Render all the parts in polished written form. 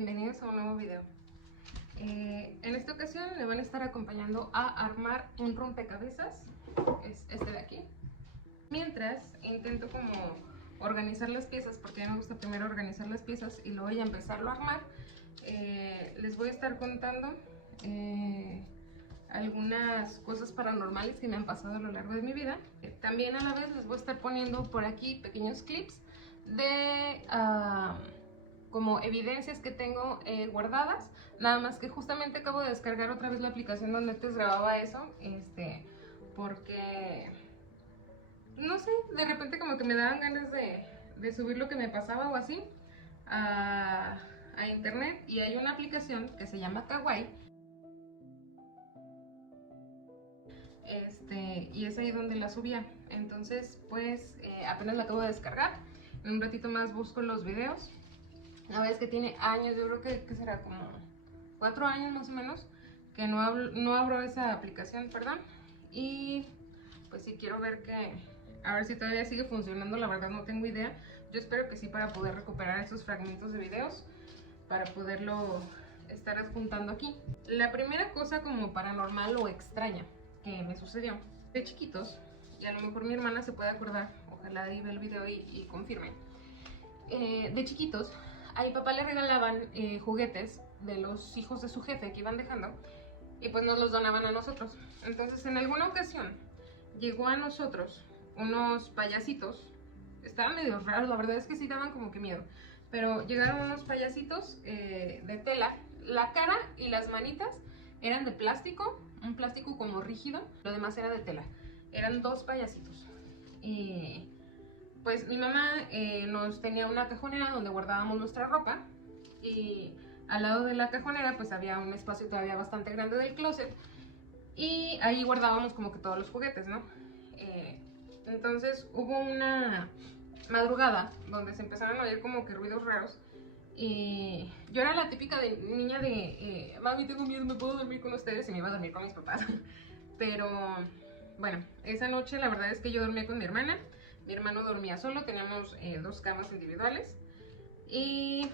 bienvenidos a un nuevo video. En esta ocasión me van a estar acompañando a armar un rompecabezas, es este de aquí. Mientras intento como organizar las piezas, porque a mí me gusta primero organizar las piezas y luego ya empezarlo a armar. Les voy a estar contando algunas cosas paranormales que me han pasado a lo largo de mi vida. También a la vez les voy a estar poniendo por aquí pequeños clips de como evidencias que tengo guardadas, nada más que justamente acabo de descargar otra vez la aplicación donde antes grababa eso, porque no sé, de repente como que me daban ganas de subir lo que me pasaba o así a internet, y hay una aplicación que se llama Kawaii, y es ahí donde la subía. Entonces pues apenas la acabo de descargar, en un ratito más busco los videos. La verdad es que tiene años, yo creo que será como 4 años más o menos que no abro esa aplicación, perdón. Y pues sí quiero ver a ver si todavía sigue funcionando, la verdad no tengo idea. Yo espero que sí, para poder recuperar estos fragmentos de videos, para poderlo estar adjuntando aquí. La primera cosa como paranormal o extraña que me sucedió de chiquitos, y a lo mejor mi hermana se puede acordar, ojalá y vea el video y confirme. De chiquitos a mi papá le regalaban juguetes de los hijos de su jefe que iban dejando, y pues nos los donaban a nosotros. Entonces en alguna ocasión llegó a nosotros unos payasitos, estaban medio raros, la verdad es que sí daban como que miedo, pero llegaron unos payasitos de tela. La cara y las manitas eran de plástico, un plástico como rígido, lo demás era de tela. Eran 2 payasitos. Y pues mi mamá nos tenía una cajonera donde guardábamos nuestra ropa, y al lado de la cajonera pues había un espacio todavía bastante grande del closet, y ahí guardábamos como que todos los juguetes, ¿no? Entonces hubo una madrugada donde se empezaron a oír como que ruidos raros, y yo era la típica niña de mami, tengo miedo, ¿me puedo dormir con ustedes? Y me iba a dormir con mis papás. Pero bueno, esa noche la verdad es que yo dormía con mi hermana. Mi hermano dormía solo, teníamos 2 camas individuales. Y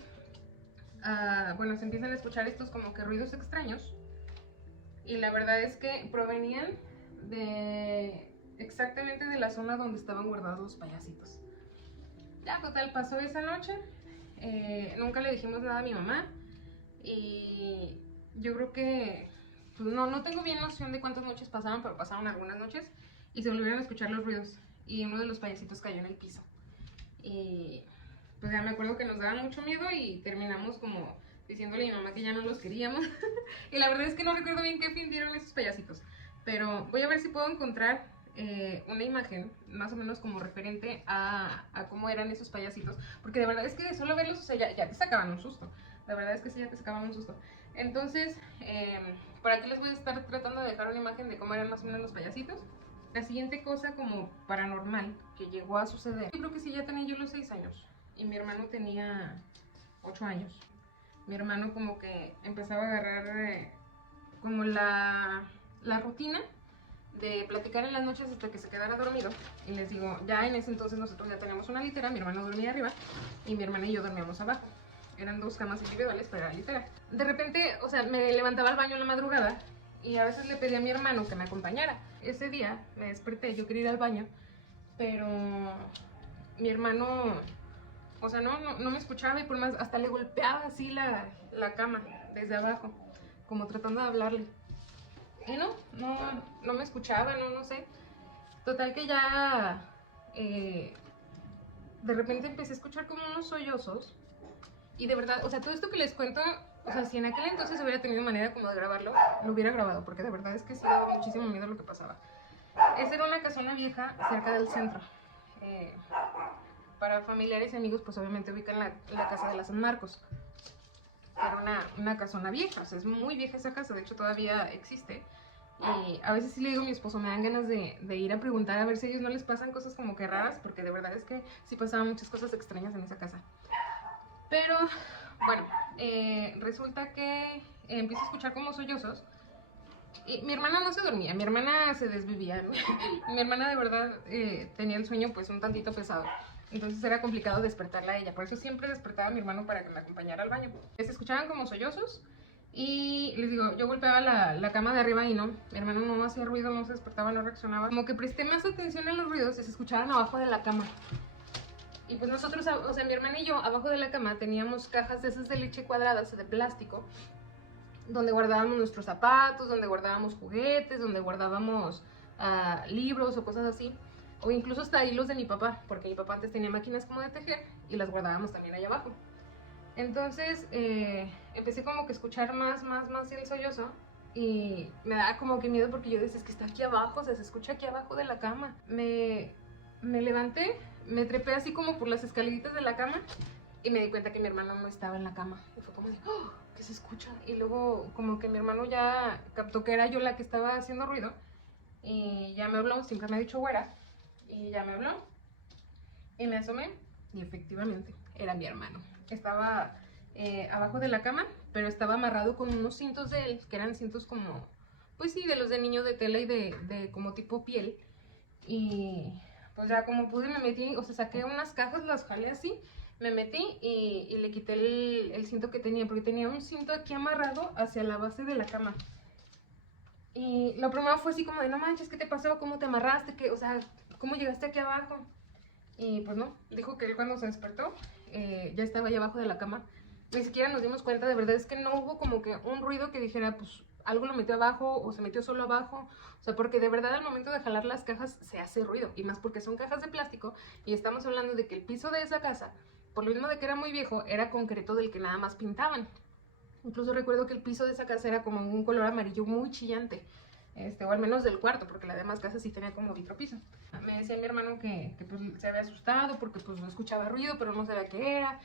bueno, se empiezan a escuchar estos como que ruidos extraños, y la verdad es que provenían exactamente de la zona donde estaban guardados los payasitos. Ya, total, pasó esa noche. Nunca le dijimos nada a mi mamá, y yo creo que pues, no tengo bien noción de cuántas noches pasaron, pero pasaron algunas noches y se volvieron a escuchar los ruidos, y uno de los payasitos cayó en el piso. Y pues ya me acuerdo que nos daba mucho miedo y terminamos como diciéndole a mi mamá que ya no los queríamos. Y la verdad es que no recuerdo bien qué fin dieron esos payasitos, pero voy a ver si puedo encontrar una imagen más o menos como referente a cómo eran esos payasitos, porque de verdad es que de solo verlos, o sea, ya te sacaban un susto. La verdad es que sí, ya te sacaban un susto. Entonces, por aquí les voy a estar tratando de dejar una imagen de cómo eran más o menos los payasitos. La siguiente cosa como paranormal que llegó a suceder, yo creo que sí, ya tenía yo los 6 años y mi hermano tenía 8 años. Mi hermano como que empezaba a agarrar como la rutina de platicar en las noches hasta que se quedara dormido. Y les digo, ya en ese entonces nosotros ya teníamos una litera, mi hermano dormía arriba y mi hermana y yo dormíamos abajo. Eran 2 camas individuales, pero era litera. De repente, o sea, me levantaba al baño en la madrugada y a veces le pedí a mi hermano que me acompañara. Ese día me desperté, yo quería ir al baño, pero mi hermano, o sea, no me escuchaba, y por más, hasta le golpeaba así la cama desde abajo, como tratando de hablarle. Y no me escuchaba, no sé. Total que ya de repente empecé a escuchar como unos sollozos. Y de verdad, o sea, todo esto que les cuento, o sea, si en aquel entonces hubiera tenido manera como de grabarlo, lo hubiera grabado, porque de verdad es que sí daba muchísimo miedo lo que pasaba. Esa era una casona vieja cerca del centro. Para familiares y amigos, pues obviamente ubican la casa de la San Marcos. Era una casona vieja, o sea, es muy vieja esa casa, de hecho todavía existe. Y a veces sí le digo a mi esposo, me dan ganas de ir a preguntar a ver si a ellos no les pasan cosas como que raras, porque de verdad es que sí pasaban muchas cosas extrañas en esa casa. Pero bueno, resulta que empiezo a escuchar como sollozos. Y mi hermana no se dormía, mi hermana se desvivía. Mi hermana de verdad tenía el sueño pues un tantito pesado. Entonces era complicado despertarla a ella. Por eso siempre despertaba a mi hermano para que me acompañara al baño. Se escuchaban como sollozos. Y les digo, yo golpeaba la cama de arriba y no, mi hermano no hacía ruido, no se despertaba, no reaccionaba. Como que presté más atención a los ruidos y se escuchaban abajo de la cama. Y pues nosotros, o sea, mi hermana y yo, abajo de la cama teníamos cajas de esas de leche cuadradas de plástico, donde guardábamos nuestros zapatos, donde guardábamos juguetes, donde guardábamos libros o cosas así. O incluso hasta hilos de mi papá, porque mi papá antes tenía máquinas como de tejer y las guardábamos también allá abajo. Entonces empecé como que a escuchar más el sollozo y me daba como que miedo porque yo decía, es que está aquí abajo, o sea, se escucha aquí abajo de la cama. Me levanté, me trepé así como por las escaleritas de la cama y me di cuenta que mi hermano no estaba en la cama. Y fue como de, ¡oh! ¿Qué se escucha? Y luego como que mi hermano ya captó que era yo la que estaba haciendo ruido y ya me habló, siempre me ha dicho güera, y ya me habló y me asomé y efectivamente era mi hermano. Estaba abajo de la cama, pero estaba amarrado con unos cintos de él, que eran cintos como, pues sí, de los de niño de tela y de como tipo piel. Y pues ya como pude me metí, o sea, saqué unas cajas, las jalé así, me metí y le quité el cinto que tenía, porque tenía un cinto aquí amarrado hacia la base de la cama. Y lo primero fue así como de, no manches, ¿qué te pasó? ¿Cómo te amarraste? ¿Qué, o sea, cómo llegaste aquí abajo? Y pues no, dijo que él cuando se despertó ya estaba ahí abajo de la cama. Ni siquiera nos dimos cuenta, de verdad es que no hubo como que un ruido que dijera, pues algo lo metió abajo o se metió solo abajo. O sea, porque de verdad al momento de jalar las cajas se hace ruido. Y más porque son cajas de plástico y estamos hablando de que el piso de esa casa, por lo mismo de que era muy viejo, era concreto del que nada más pintaban. Incluso recuerdo que el piso de esa casa era como un color amarillo muy chillante. O al menos del cuarto, porque la demás casa sí tenía como vitropiso. Me decía mi hermano que pues, se había asustado porque pues no escuchaba ruido, pero no sabía qué era,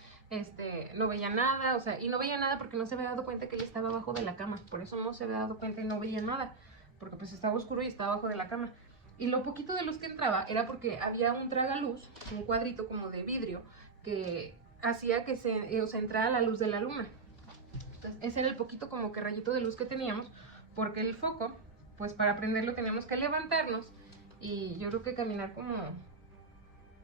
no veía nada, o sea, y no veía nada porque no se había dado cuenta que él estaba abajo de la cama, por eso no se había dado cuenta y no veía nada, porque pues estaba oscuro y estaba abajo de la cama. Y lo poquito de luz que entraba era porque había un tragaluz, un cuadrito como de vidrio, que hacía que se entrara la luz de la luna. Entonces ese era el poquito como que rayito de luz que teníamos, porque el foco, pues para prenderlo teníamos que levantarnos y yo creo que caminar como,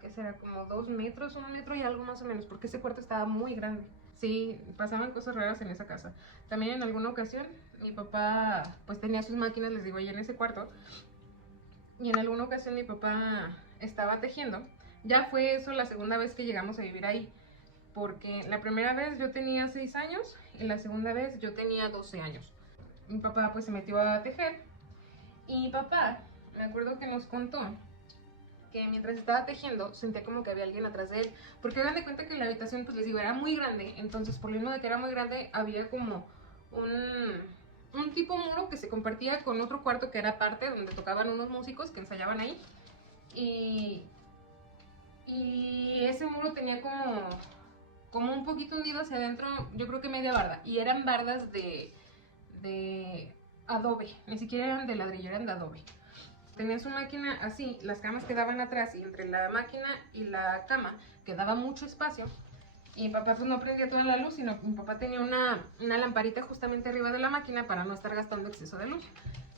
¿qué será? Como 2 metros, 1 metro y algo más o menos, porque ese cuarto estaba muy grande. Sí, pasaban cosas raras en esa casa. También en alguna ocasión mi papá pues tenía sus máquinas, les digo, ahí en ese cuarto, y en alguna ocasión mi papá estaba tejiendo. Ya fue eso la segunda vez que llegamos a vivir ahí, porque la primera vez yo tenía 6 años y la segunda vez yo tenía 12 años. Mi papá pues se metió a tejer y mi papá, me acuerdo que nos contó que mientras estaba tejiendo sentía como que había alguien atrás de él, porque hagan de cuenta que la habitación, pues les digo, era muy grande, entonces por lo mismo de que era muy grande había como un tipo muro que se compartía con otro cuarto que era aparte, donde tocaban unos músicos que ensayaban ahí, y ese muro tenía como un poquito hundido hacia adentro, yo creo que media barda, y eran bardas de adobe, ni siquiera eran de ladrillo, eran de adobe. Tenía su máquina así, las camas quedaban atrás y entre la máquina y la cama quedaba mucho espacio. Y mi papá pues no prendía toda la luz, sino mi papá tenía una lamparita justamente arriba de la máquina para no estar gastando exceso de luz.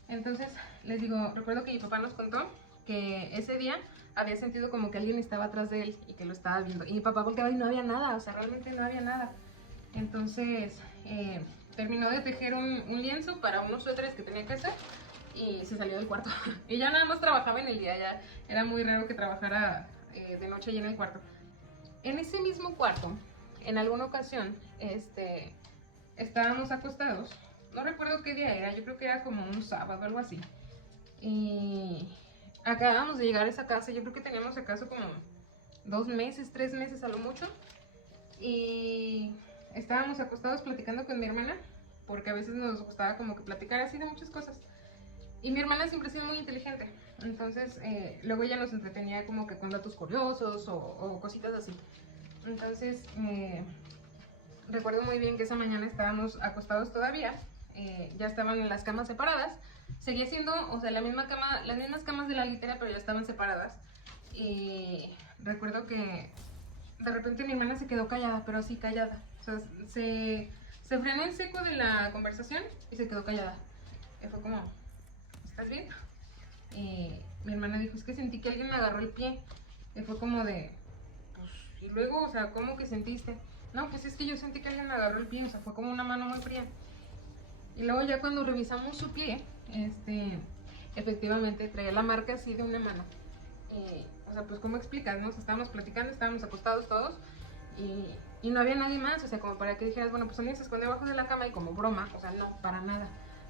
Entonces, les digo, recuerdo que mi papá nos contó que ese día había sentido como que alguien estaba atrás de él y que lo estaba viendo. Y mi papá volteaba y no había nada, o sea, realmente no había nada. Entonces, terminó de tejer un lienzo para unos suéteres que tenía que hacer y se salió del cuarto. Y ya nada más trabajaba en el día, ya era muy raro que trabajara de noche allí en el cuarto. En ese mismo cuarto, en alguna ocasión, estábamos acostados, no recuerdo qué día era, yo creo que era como un sábado o algo así. Y acabábamos de llegar a esa casa, yo creo que teníamos acaso como 2 meses, 3 meses a lo mucho. Y estábamos acostados platicando con mi hermana, porque a veces nos gustaba como que platicar así de muchas cosas. Y mi hermana siempre ha sido muy inteligente, entonces luego ella nos entretenía como que con datos curiosos o cositas así. Entonces recuerdo muy bien que esa mañana estábamos acostados todavía, ya estaban en las camas separadas, seguía siendo, o sea, la misma cama, las mismas camas de la litera, pero ya estaban separadas. Y recuerdo que de repente mi hermana se quedó callada, pero así callada, o sea, se frenó en seco de la conversación y se quedó callada. Y fue como, ¿estás bien? Y mi hermana dijo, es que sentí que alguien me agarró el pie. Y fue como de, Y luego, o sea, ¿cómo que sentiste? No, pues es que yo sentí que alguien me agarró el pie, o sea, fue como una mano muy fría. Y luego ya cuando revisamos su pie, efectivamente traía la marca así de una mano. O sea, pues ¿cómo explicas, no? O sea, estábamos platicando, estábamos acostados todos y no había nadie más, o sea, como para que dijeras, bueno, pues alguien se esconde abajo de la cama y como broma, o sea, no, para nada.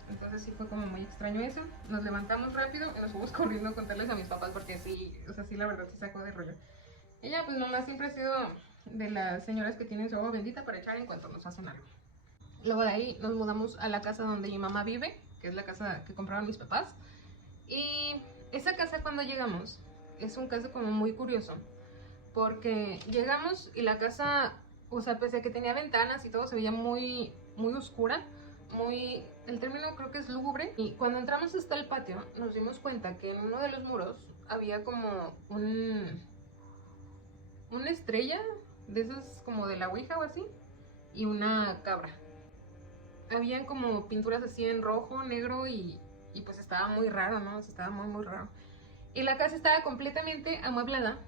Entonces sí fue como muy extraño eso. Nos levantamos rápido y nos fuimos corriendo a contarles a mis papás porque sí, o sea, sí, la verdad sí sacó de rollo. Ella, pues mamá siempre ha sido de las señoras que tienen su agua bendita para echar en cuanto nos hacen algo. Luego de ahí nos mudamos a la casa donde mi mamá vive, que es la casa que compraron mis papás. Y esa casa cuando llegamos es un caso como muy curioso, porque llegamos y la casa, o sea, pese a que tenía ventanas y todo, se veía muy, muy oscura, muy, el término creo que es lúgubre. Y cuando entramos hasta el patio nos dimos cuenta que en uno de los muros había como una estrella de esas como de la ouija o así, y una cabra. Habían como pinturas así en rojo, negro y pues estaba muy raro, ¿no? O sea, estaba muy, muy raro. Y la casa estaba completamente amueblada,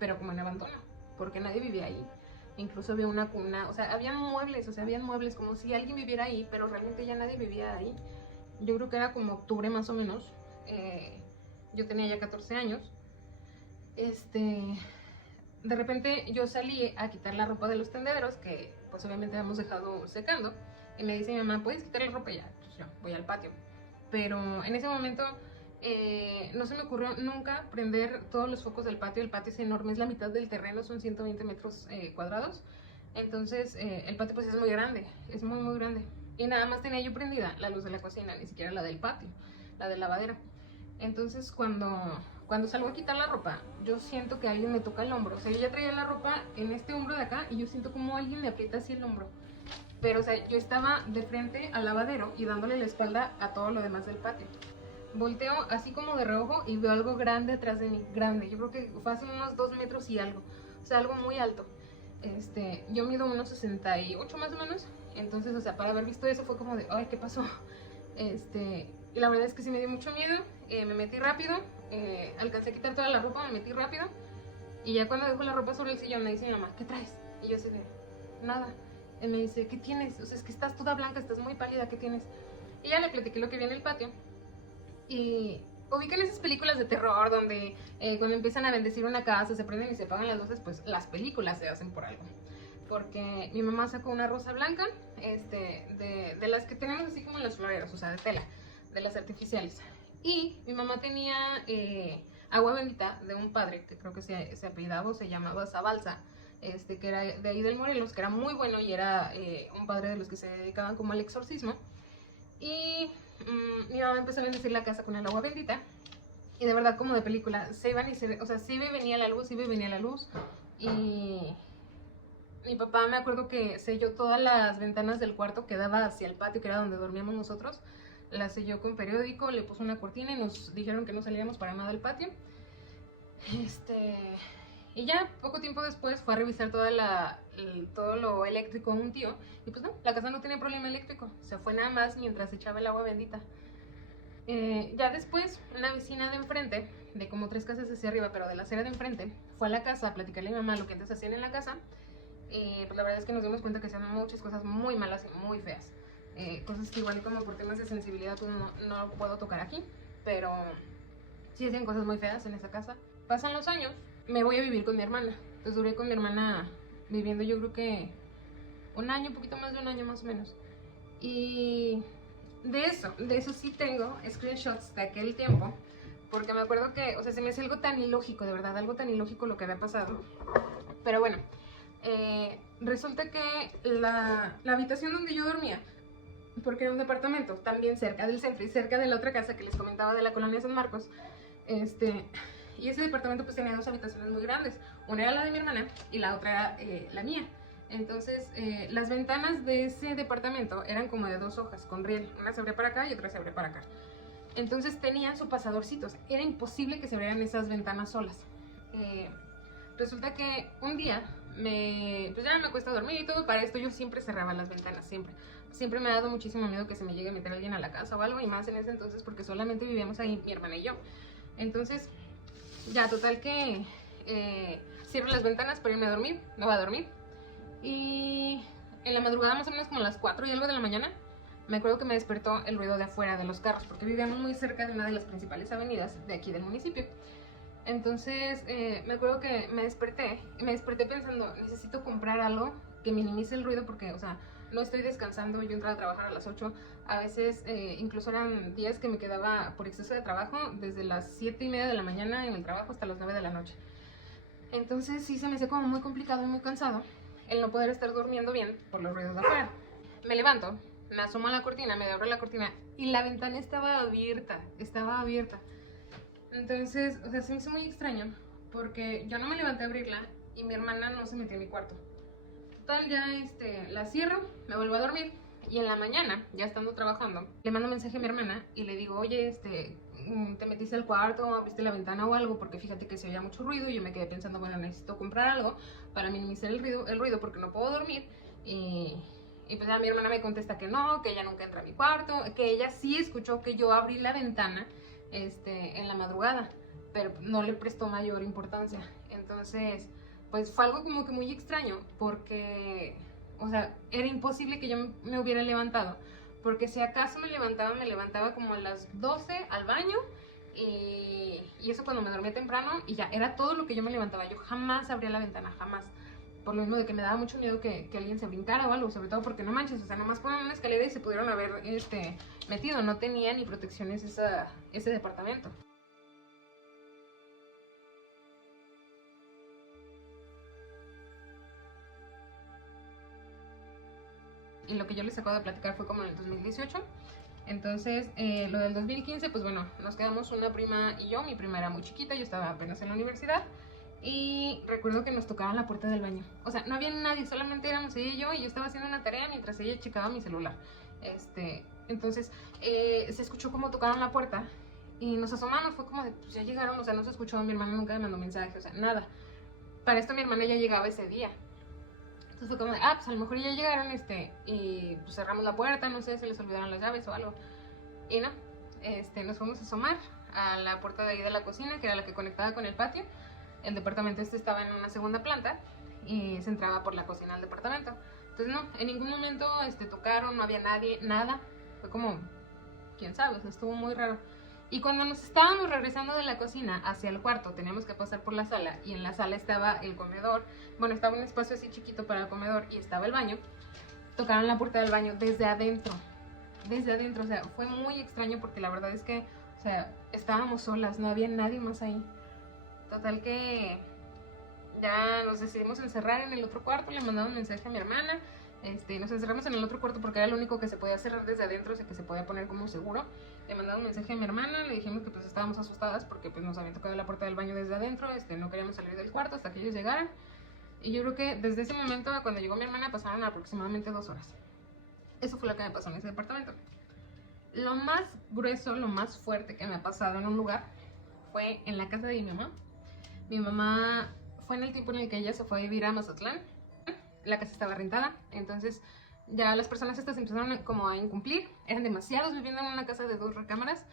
pero como en abandono, porque nadie vivía ahí. Incluso había una cuna, o sea, habían muebles como si alguien viviera ahí, pero realmente ya nadie vivía ahí. Yo creo que era como octubre más o menos. Yo tenía ya 14 años. De repente yo salí a quitar la ropa de los tendederos, que pues obviamente habíamos dejado secando. Y me dice mi mamá, ¿puedes quitar la ropa ya? Entonces yo voy al patio. Pero en ese momento no se me ocurrió nunca prender todos los focos del patio. El patio es enorme, es la mitad del terreno, son 120 metros cuadrados. Entonces el patio pues es muy grande, es muy muy grande. Y nada más tenía yo prendida la luz de la cocina, ni siquiera la del patio, la del lavadero. Entonces cuando salgo a quitar la ropa, yo siento que alguien me toca el hombro. O sea, yo ya traía la ropa en este hombro de acá y yo siento como alguien me aprieta así el hombro. Pero, o sea, yo estaba de frente al lavadero y dándole la espalda a todo lo demás del patio. Volteo así como de reojo y veo algo grande atrás de mí, grande. Yo creo que fue hace unos 2 metros y algo. O sea, algo muy alto. Yo mido unos 68 más o menos. Entonces, o sea, para haber visto eso fue como de, ay, ¿qué pasó? Y la verdad es que sí me dio mucho miedo. Me metí rápido. Alcancé a quitar toda la ropa, me metí rápido. Y ya cuando dejo la ropa sobre el sillón me dice mi mamá, ¿qué traes? Y yo así de, nada. Él me dice, ¿qué tienes? O sea, es que estás toda blanca, estás muy pálida, ¿qué tienes? Y ya le platiqué lo que vi en el patio. Y ubican esas películas de terror donde cuando empiezan a bendecir una casa, se prenden y se apagan las luces, pues las películas se hacen por algo. Porque mi mamá sacó una rosa blanca, de las que tenemos así como en los floreros, o sea, de tela, de las artificiales. Y mi mamá tenía agua bendita de un padre, que creo que se apellidaba o se llamaba Zabalza, que era de ahí del Morelos, que era muy bueno y era un padre de los que se dedicaban como al exorcismo. Y mi mamá empezó a bendecir la casa con el agua bendita. Y de verdad, como de película, se iban y o sea, se iba y venía la luz, iba y venía la luz. Y mi papá me acuerdo que selló todas las ventanas del cuarto que daba hacia el patio, que era donde dormíamos nosotros. Las selló con periódico, le puso una cortina y nos dijeron que no salíamos para nada del patio. Y ya poco tiempo después fue a revisar todo lo eléctrico un tío. Y pues no, la casa no tenía problema eléctrico. Se fue nada más mientras echaba el agua bendita. Ya después, una vecina de enfrente, de como 3 casas hacia arriba, pero de la acera de enfrente, fue a la casa a platicarle a mi mamá lo que antes hacían en la casa. Pues la verdad es que nos dimos cuenta que hacían muchas cosas muy malas y muy feas. Cosas que igual y como por temas de sensibilidad pues no puedo tocar aquí. Pero sí hacían cosas muy feas en esa casa. Pasan los años, me voy a vivir con mi hermana. Entonces duré con mi hermana viviendo yo creo que un año, un poquito más de un año más o menos. Y de eso sí tengo screenshots de aquel tiempo. Porque me acuerdo que, o sea, se me hace algo tan ilógico, de verdad, algo tan ilógico lo que había pasado. Pero bueno, resulta que la habitación donde yo dormía, porque era un departamento también cerca del centro y cerca de la otra casa que les comentaba de la colonia San Marcos, y ese departamento pues tenía 2 habitaciones muy grandes. Una era la de mi hermana y la otra era la mía. Entonces las ventanas de ese departamento eran como de 2 hojas con riel. Una se abría para acá y otra se abría para acá. Entonces tenían su pasadorcito. Era imposible que se abrieran esas ventanas solas. Resulta que un día pues ya me acuesto a dormir y todo. Para esto yo siempre cerraba las ventanas, siempre me ha dado muchísimo miedo que se me llegue a meter alguien a la casa o algo, y más en ese entonces porque solamente vivíamos ahí mi hermana y yo. Entonces ya total que cierro las ventanas para irme a dormir, me voy a dormir. Y en la madrugada, más o menos como a las 4 y algo de la mañana, me acuerdo que me despertó el ruido de afuera de los carros, porque vivíamos muy cerca de una de las principales avenidas de aquí del municipio. Entonces me acuerdo que me desperté pensando, necesito comprar algo que minimice el ruido porque, o sea, no estoy descansando. Yo entraba a trabajar a las 8, a veces incluso eran días que me quedaba por exceso de trabajo desde las 7:30 de la mañana en el trabajo hasta las 9 de la noche. Entonces sí se me hacía como muy complicado y muy cansado el no poder estar durmiendo bien por los ruidos de afuera. Me levanto, me asomo a la cortina, me abro la cortina y la ventana estaba abierta. Entonces, o sea, se me hizo muy extraño porque yo no me levanté a abrirla y mi hermana no se metió en mi cuarto. Total, ya la cierro, me vuelvo a dormir y en la mañana, ya estando trabajando, le mando un mensaje a mi hermana y le digo, oye, ¿te metiste al cuarto, abriste la ventana o algo? Porque fíjate que se oía mucho ruido y yo me quedé pensando, bueno, necesito comprar algo para minimizar el ruido porque no puedo dormir. Y pues ya mi hermana me contesta que no, que ella nunca entra a mi cuarto, que ella sí escuchó que yo abrí la ventana en la madrugada, pero no le prestó mayor importancia. Entonces, pues fue algo como que muy extraño, porque, o sea, era imposible que yo me hubiera levantado, porque si acaso me levantaba como a las 12 al baño, y eso cuando me dormía temprano, y ya, era todo lo que yo me levantaba. Yo jamás abría la ventana, jamás. Por lo mismo de que me daba mucho miedo que alguien se brincara o algo, sobre todo porque no manches, o sea, nomás ponen una escalera y se pudieron haber metido, no tenía ni protecciones ese departamento. Y lo que yo les acabo de platicar fue como en el 2018. Entonces, lo del 2015, pues bueno, nos quedamos una prima y yo. Mi prima era muy chiquita, yo estaba apenas en la universidad. Y recuerdo que nos tocaban la puerta del baño. O sea, no había nadie, solamente éramos ella y yo estaba haciendo una tarea mientras ella checaba mi celular. Entonces, se escuchó como tocaban la puerta y nos asomamos, fue como de, pues ya llegaron, o sea, no se escuchó, mi hermana nunca me mandó mensaje, o sea, nada. Para esto mi hermana ya llegaba ese día. Entonces fue como de, pues a lo mejor ya llegaron, y pues cerramos la puerta, no sé, se les olvidaron las llaves o algo. Y no, nos fuimos a asomar a la puerta de ahí de la cocina, que era la que conectaba con el patio. El departamento estaba en una segunda planta y se entraba por la cocina al departamento. Entonces no, en ningún momento tocaron, no había nadie, nada. Fue como, quién sabe, o sea, estuvo muy raro. Y cuando nos estábamos regresando de la cocina hacia el cuarto, teníamos que pasar por la sala y en la sala estaba el comedor. Bueno, estaba un espacio así chiquito para el comedor y estaba el baño. Tocaron la puerta del baño desde adentro, o sea, fue muy extraño porque la verdad es que, o sea, estábamos solas, no había nadie más ahí. Total que ya nos decidimos encerrar en el otro cuarto, le mandamos un mensaje a mi hermana, nos encerramos en el otro cuarto porque era lo único que se podía cerrar desde adentro, o sea que se podía poner como seguro. Le mandamos un mensaje a mi hermana, le dijimos que pues estábamos asustadas porque pues nos habían tocado la puerta del baño desde adentro, no queríamos salir del cuarto hasta que ellos llegaran. Y yo creo que desde ese momento a cuando llegó mi hermana pasaron aproximadamente 2 horas. Eso fue lo que me pasó en ese departamento. Lo más grueso, lo más fuerte que me ha pasado en un lugar fue en la casa de mi mamá. Mi mamá fue en el tiempo en el que ella se fue a vivir a Mazatlán. La casa estaba rentada, entonces ya las personas estas empezaron como a incumplir. Eran demasiados viviendo en una casa de 2 recámaras.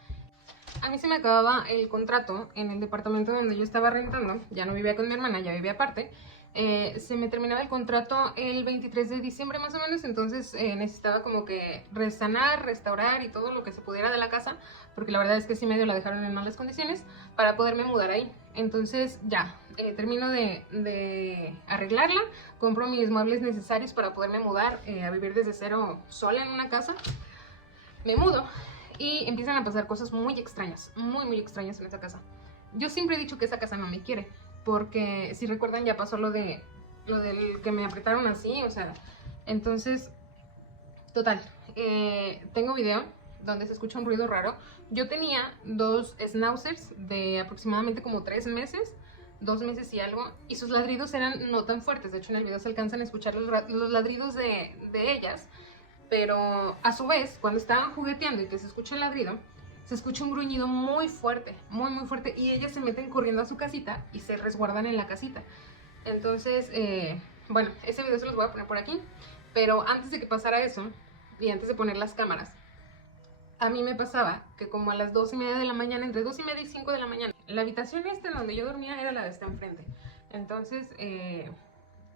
A mí se me acababa el contrato en el departamento donde yo estaba rentando. Ya no vivía con mi hermana, ya vivía aparte. Se me terminaba el contrato el 23 de diciembre más o menos, entonces necesitaba como que resanar, restaurar y todo lo que se pudiera de la casa, porque la verdad es que sí medio la dejaron en malas condiciones, para poderme mudar ahí. Entonces ya, termino de arreglarla, compro mis muebles necesarios para poderme mudar a vivir desde cero sola en una casa. Me mudo y empiezan a pasar cosas muy extrañas, muy extrañas en esa casa. Yo siempre he dicho que esa casa no me quiere, porque si recuerdan ya pasó lo del que me apretaron así, o sea, entonces, total, tengo video donde se escucha un ruido raro. Yo tenía 2 schnauzers de aproximadamente como 3 meses, 2 meses y algo, y sus ladridos eran no tan fuertes. De hecho en el video se alcanzan a escuchar los ladridos de ellas, pero a su vez, cuando estaban jugueteando y que se escucha el ladrido, se escucha un gruñido muy fuerte, muy fuerte, y ellas se meten corriendo a su casita y se resguardan en la casita. Entonces, bueno, ese video se los voy a poner por aquí, pero antes de que pasara eso, y antes de poner las cámaras, a mí me pasaba que como a las 2:30 de la mañana, entre 2:30 y 5 de la mañana, la habitación donde yo dormía era la de esta enfrente. Entonces,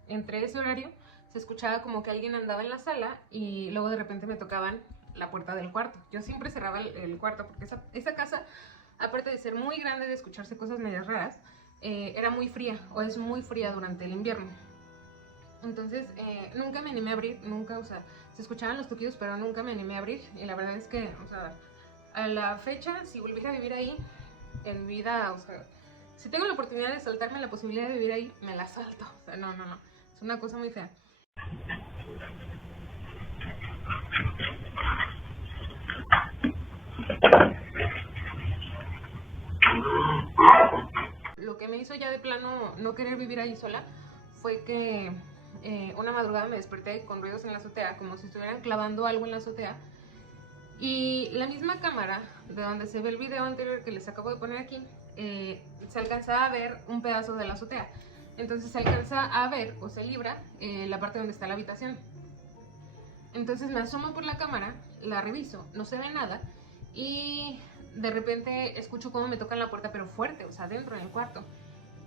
entre ese horario se escuchaba como que alguien andaba en la sala y luego de repente me tocaban la puerta del cuarto. Yo siempre cerraba el cuarto porque esa casa, aparte de ser muy grande, de escucharse cosas medias raras, era muy fría o es muy fría durante el invierno. Entonces nunca me animé a abrir, nunca, o sea, se escuchaban los toquidos, pero nunca me animé a abrir. Y la verdad es que, o sea, a la fecha, si volviera a vivir ahí, en mi vida, o sea, si tengo la oportunidad de saltarme la posibilidad de vivir ahí, me la salto. O sea, no, es una cosa muy fea. Lo que me hizo ya de plano no querer vivir ahí sola fue que una madrugada me desperté con ruidos en la azotea, como si estuvieran clavando algo en la azotea. Y la misma cámara de donde se ve el video anterior que les acabo de poner aquí, se alcanza a ver un pedazo de la azotea. Entonces se alcanza a ver o se libra la parte donde está la habitación. Entonces me asomo por la cámara, la reviso, no se ve nada y de repente escucho cómo me tocan la puerta, pero fuerte, o sea, dentro del cuarto.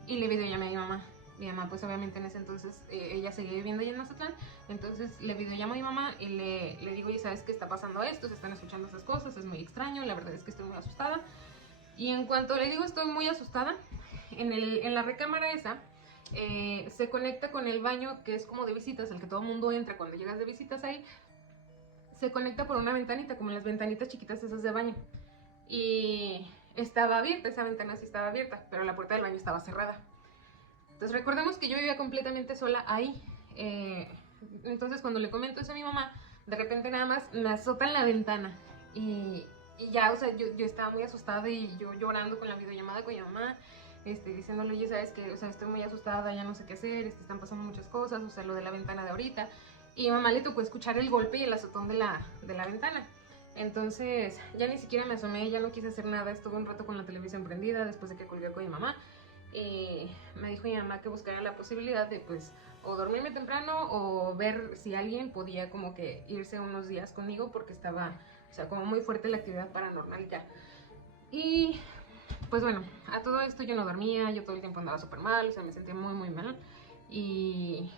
Y le videollamé a mi mamá. Mi mamá, pues obviamente en ese entonces ella seguía viviendo allá en Mazatlán. Entonces le videollamo a mi mamá y le digo, oye, ¿sabes qué está pasando esto? Se están escuchando esas cosas, es muy extraño, la verdad es que estoy muy asustada. Y en cuanto le digo estoy muy asustada, en la recámara esa se conecta con el baño que es como de visitas, el que todo el mundo entra cuando llegas de visitas ahí. Se conecta por una ventanita, como las ventanitas chiquitas esas de baño. Y estaba abierta, esa ventana sí estaba abierta, pero la puerta del baño estaba cerrada. Entonces recordemos que yo vivía completamente sola ahí. Entonces cuando le comento eso a mi mamá, de repente nada más me azotan la ventana. Y ya, o sea, yo estaba muy asustada y yo llorando con la videollamada con mi mamá, diciéndole, oye, ¿sabes qué? O sea, estoy muy asustada, ya no sé qué hacer, están pasando muchas cosas, o sea, lo de la ventana de ahorita. Y a mamá le tocó escuchar el golpe y el azotón de la ventana. Entonces ya ni siquiera me asomé, ya no quise hacer nada, estuve un rato con la televisión prendida después de que colgué con mi mamá. Y me dijo mi mamá que buscara la posibilidad de pues o dormirme temprano o ver si alguien podía como que irse unos días conmigo porque estaba, o sea, como muy fuerte la actividad paranormal ya. Y pues bueno, a todo esto yo no dormía, yo todo el tiempo andaba súper mal, o sea, me sentía muy muy mal. Y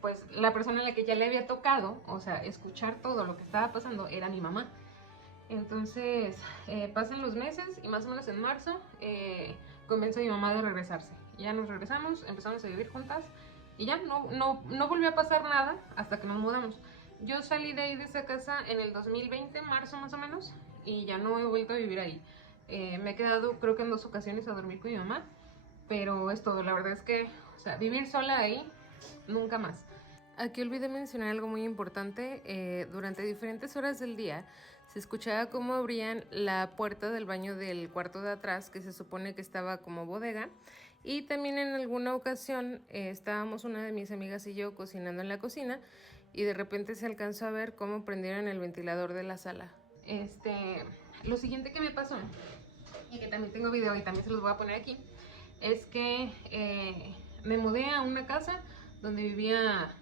pues la persona a la que ya le había tocado, o sea, escuchar todo lo que estaba pasando era mi mamá. Entonces pasan los meses y más o menos en marzo convenzo a mi mamá de regresarse. Ya nos regresamos, empezamos a vivir juntas y ya no volvió a pasar nada hasta que nos mudamos. Yo salí de ahí de esa casa en el 2020, marzo más o menos, y ya no he vuelto a vivir ahí. Me he quedado creo que en 2 ocasiones a dormir con mi mamá, pero es todo. La verdad es que, o sea, vivir sola ahí, nunca más. Aquí olvidé mencionar algo muy importante. Durante diferentes horas del día se escuchaba cómo abrían la puerta del baño del cuarto de atrás, que se supone que estaba como bodega. Y también en alguna ocasión estábamos una de mis amigas y yo cocinando en la cocina y de repente se alcanzó a ver cómo prendieron el ventilador de la sala. Lo siguiente que me pasó, y que también tengo video y también se los voy a poner aquí, es que me mudé a una casa donde vivía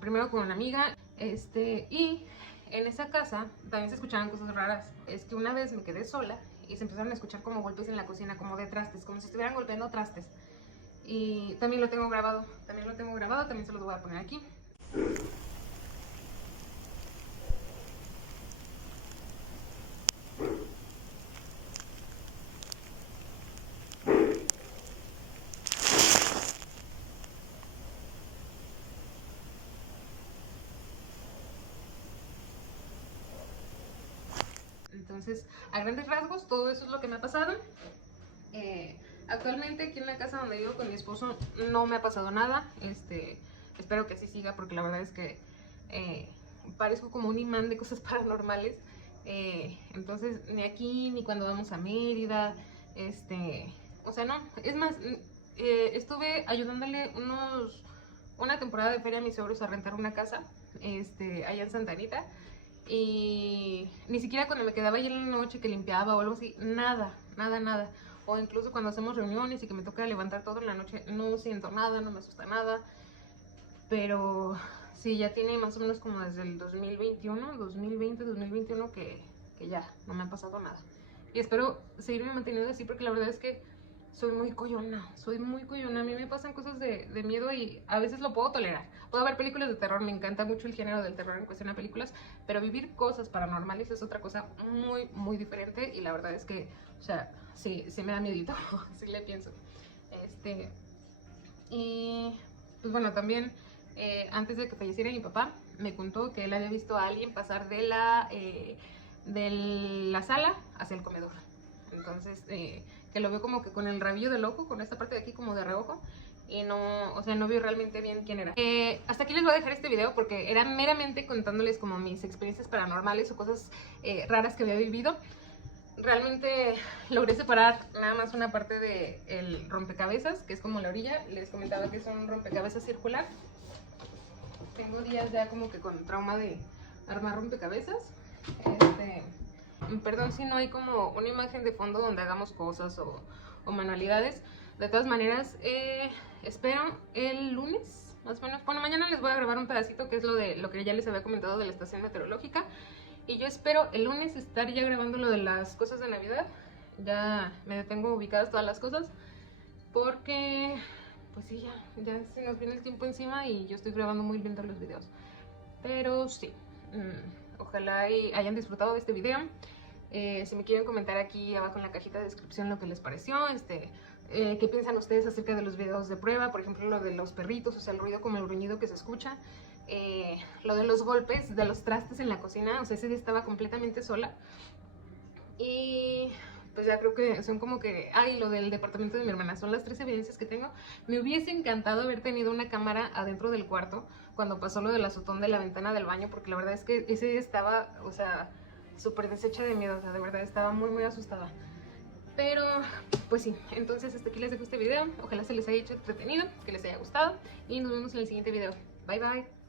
primero con una amiga, y en esa casa también se escuchaban cosas raras. Es que una vez me quedé sola y se empezaron a escuchar como golpes en la cocina, como de trastes, como si estuvieran golpeando trastes. Y también lo tengo grabado, también se los voy a poner aquí. Entonces, a grandes rasgos, todo eso es lo que me ha pasado. Actualmente aquí en la casa donde vivo con mi esposo no me ha pasado nada. Espero que así siga porque la verdad es que parezco como un imán de cosas paranormales. Entonces, ni aquí ni cuando vamos a Mérida, o sea, no. Es más, estuve ayudándole una temporada de feria a mis suegros a rentar una casa allá en Santa Anita. Y ni siquiera cuando me quedaba ahí en la noche que limpiaba o algo así, nada. O incluso cuando hacemos reuniones y que me toca levantar todo en la noche, no siento nada, no me asusta nada. Pero sí, ya tiene más o menos como desde el 2021 que ya no me ha pasado nada. Y espero seguirme manteniendo así porque la verdad es que soy muy coyona, a mí me pasan cosas de miedo y a veces lo puedo tolerar. Puedo ver películas de terror, me encanta mucho el género del terror en cuestión de películas, pero vivir cosas paranormales es otra cosa muy, muy diferente y la verdad es que, o sea, sí, sí me da miedito, sí le pienso. Y pues bueno, también antes de que falleciera mi papá, me contó que él había visto a alguien pasar de la sala hacia el comedor. Entonces, que lo vio como que con el rabillo del ojo, con esta parte de aquí como de reojo, y no, o sea, no vio realmente bien quién era. Hasta aquí les voy a dejar este video porque era meramente contándoles como mis experiencias paranormales o cosas raras que había vivido. Realmente logré separar nada más una parte del rompecabezas, que es como la orilla. Les comentaba que es un rompecabezas circular. Tengo días ya como que con trauma de armar rompecabezas. Perdón si no hay como una imagen de fondo donde hagamos cosas o manualidades. De todas maneras, espero el lunes, más o menos. Bueno, mañana les voy a grabar un pedacito que es lo que ya les había comentado de la estación meteorológica. Y yo espero el lunes estar ya grabando lo de las cosas de Navidad. Ya me tengo ubicadas todas las cosas. Porque, pues sí, ya se nos viene el tiempo encima y yo estoy grabando muy lento los videos. Pero sí, ojalá hayan disfrutado de este video. Si me quieren comentar aquí abajo en la cajita de descripción lo que les pareció, qué piensan ustedes acerca de los videos de prueba, por ejemplo lo de los perritos, o sea el ruido como el gruñido que se escucha, lo de los golpes de los trastes en la cocina, o sea ese día estaba completamente sola. Y pues ya creo que son como que, lo del departamento de mi hermana, son las 3 evidencias que tengo. Me hubiese encantado haber tenido una cámara adentro del cuarto cuando pasó lo del azotón de la ventana del baño, porque la verdad es que ese día estaba, o sea, súper deshecha de miedo, o sea, de verdad estaba muy muy asustada. Pero, pues sí, entonces hasta aquí les dejo este video. Ojalá se les haya hecho entretenido, que les haya gustado y nos vemos en el siguiente video. Bye bye.